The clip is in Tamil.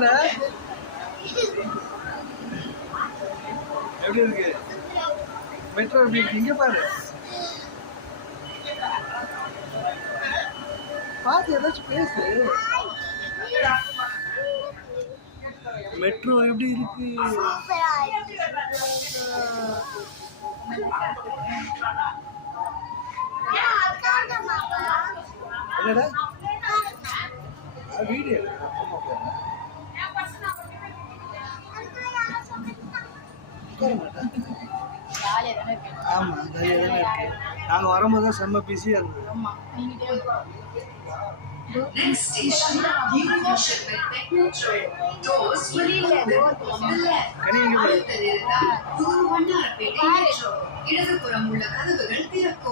என்னடா எப்படி இருக்கு மெட்ரோ எப்படி இருக்கு இங்க பாரு பாத்து ஏதாச்சும் பேசு மெட்ரோ எப்படி இருக்கு என்னடா வீடியோ ஆமா நாங்க வரும்போது செம்ம பிஸியா இருந்தது Next station, Universal Metro. Doors will open on the left. அடுத்த நிறுத்தம் புது வண்ணாரப்பேட்டை மெட்ரோ. இடதுபுறம் உள்ள கதவுகள் திறக்கும்.